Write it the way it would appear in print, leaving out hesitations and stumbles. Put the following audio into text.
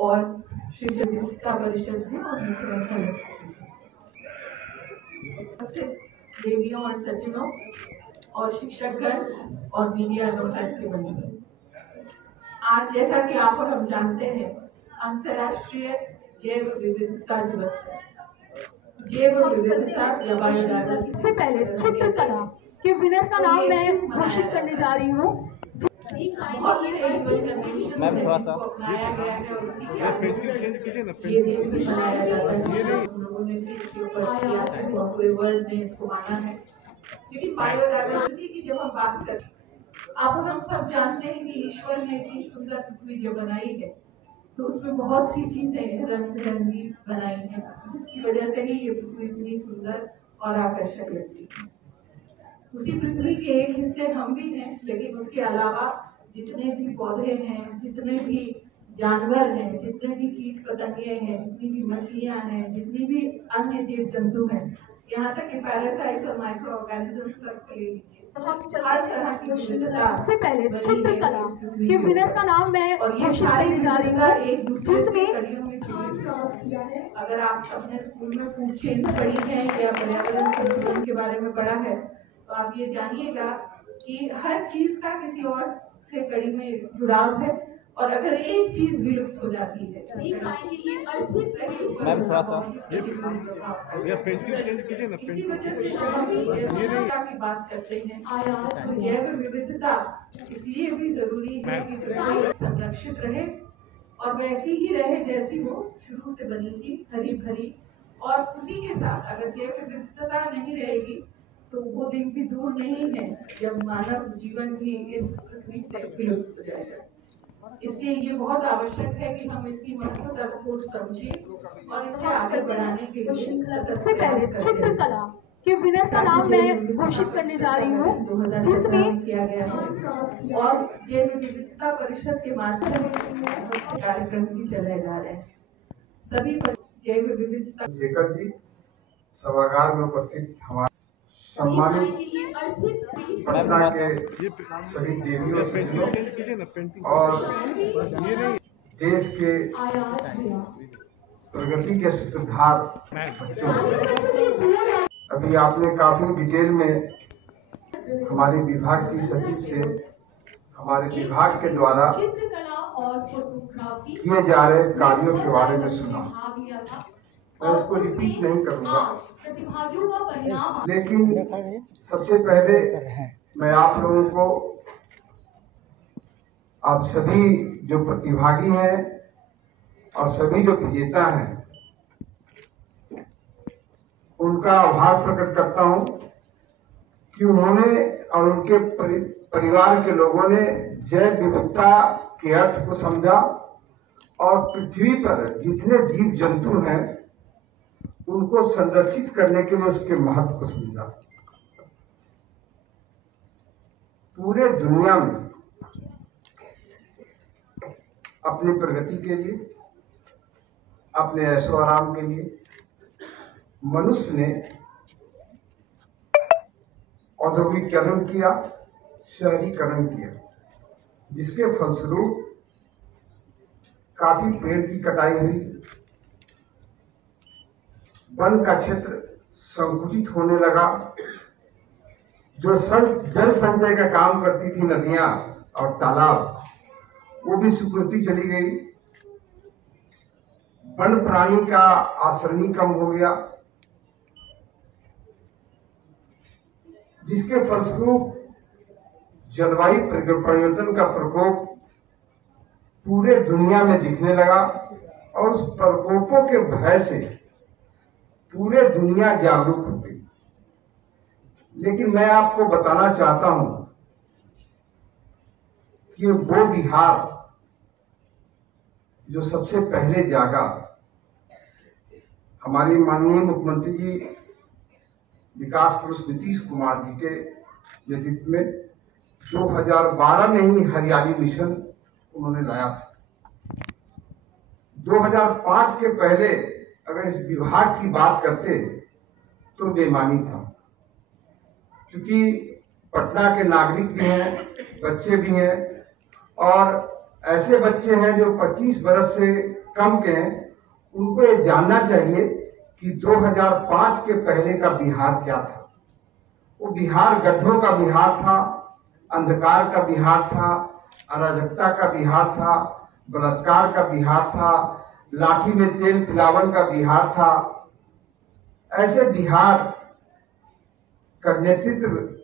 और श्री शिक्षा परिषद में और मुझे अच्छा लगता है। देवियों और सचिनों और शिक्षकगण और मीडिया के बने आज जैसा कि आप और हम जानते हैं अंतर्राष्ट्रीय जैव विविधता दिवस है। जैव विविधता या बायोडायवर्सिटी सबसे पहले चित्रकला के विनर का नाम मैं घोषित करने जा रही हूँ। बहुत से मैम थोड़ा सा बनाया गया है और उसी के ये दिन भी मनाया जाता है। हम लोगों ने भी इसके ऊपर किया है और पूरे वर्ल्ड ने इसको माना है। लेकिन बायोडायवर्सिटी की जब हम बात करें, अब हम सब जानते हैं कि ईश्वर ने इतनी सुंदर पृथ्वी जो बनाई है तो उसमें बहुत सी चीजें रंग बिरंगी बनाई हैं, जिसकी वजह से ही ये पृथ्वी इतनी सुंदर और आकर्षक लगती है। उसी पृथ्वी के एक हिस्से हम भी हैं, लेकिन उसके अलावा जितने भी पौधे हैं, जितने भी जानवर हैं, जितने भी कीट पतंगे हैं, जितनी भी मछलियां हैं, जितनी भी अन्य जीव जंतु हैं, यहाँ तक कि पैरासाइट्स और माइक्रो ऑर्गेनिजम्स तक ले लीजिए, हर तरह की विविधता। सबसे पहले चित्रकला के विनर का नाम मैं और ये सारी जा रही हूँ, एक दूसरे से जिसमें कड़ियों में किया है। अगर आप अपने स्कूल में फूड चेन पढ़ी है या पर्यावरण संतुलन के बारे में पढ़ा है तो आप ये जानिएगा कि हर चीज का किसी और से कड़ी में जुड़ाव है और अगर एक चीज विलुप्त हो जाती है मैम थोड़ा सा इसी वजह से हम विविधता की बात करते हैं। तो जैव विविधता इसलिए भी जरूरी है कि पृथ्वी संरक्षित रहे और वैसी ही रहे जैसी वो शुरू से बनी थी, हरी भरी। और उसी के साथ अगर जैव विविधता नहीं रहेगी तो वो दिन भी दूर नहीं है जब मानव जीवन भी इस पृथ्वी से विलुप्त हो जाएगा। इसलिए ये बहुत आवश्यक है कि हम इसकी महत्वता को समझें और इसे आगे बढ़ाने के लिए सबसे पहले चित्रकला के विनर का नाम मैं घोषित करने जा रही हूँ, जिसमें किया गया है और जैव विविधता परिषद के माध्यम से कार्यक्रम भी चलाए जा रहे हैं। सभी जैव विविधता शेखर जी सभागार में उपस्थित हमारे सम्मानित पटना के सभी देवियों और देश के प्रगति के सूत्रधार बच्चों, अभी आपने काफी डिटेल में हमारे विभाग की सचिव से हमारे विभाग के द्वारा किए जा रहे कार्यों के बारे में सुना। मैं उसको रिपीट नहीं करूंगा, लेकिन सबसे पहले मैं आप लोगों को, आप सभी जो प्रतिभागी हैं और सभी जो विजेता हैं, उनका आभार प्रकट करता हूं कि उन्होंने और उनके परिवार के लोगों ने जैव विविधता के अर्थ को समझा और पृथ्वी पर जितने जीव जंतु हैं उनको संरक्षित करने के लिए उसके महत्व को समझा। पूरे दुनिया में अपनी प्रगति के लिए, अपने ऐशो आराम के लिए मनुष्य ने औद्योगिकीकरण किया, शहरीकरण किया, जिसके फलस्वरूप काफी पेड़ की कटाई हुई, वन का क्षेत्र संकुचित होने लगा, जो जल संचय का काम करती थी नदियां और तालाब वो भी सुकृति चली गई, वन प्राणी का आश्रय कम हो गया, जिसके फलस्वरूप जलवायु परिवर्तन का प्रकोप पूरे दुनिया में दिखने लगा और उस प्रकोपों के भय से पूरे दुनिया जागरूक हो गई। लेकिन मैं आपको बताना चाहता हूं कि वो बिहार जो सबसे पहले जागा, हमारे माननीय मुख्यमंत्री जी विकास पुरुष नीतीश कुमार जी के नेतृत्व में 2012 में ही हरियाली मिशन उन्होंने लाया था। 2005 के पहले अगर इस विभाग की बात करते तो बेमानी था, क्योंकि पटना के नागरिक भी हैं, बच्चे भी हैं और ऐसे बच्चे हैं जो 25 बरस से कम के हैं, उनको ये जानना चाहिए कि 2005 के पहले का बिहार क्या था। वो बिहार गड्ढों का बिहार था, अंधकार का बिहार था, अराजकता का बिहार था, बलात्कार का बिहार था, लाठी में तेल पिलावन का बिहार था। ऐसे बिहार का नेतृत्व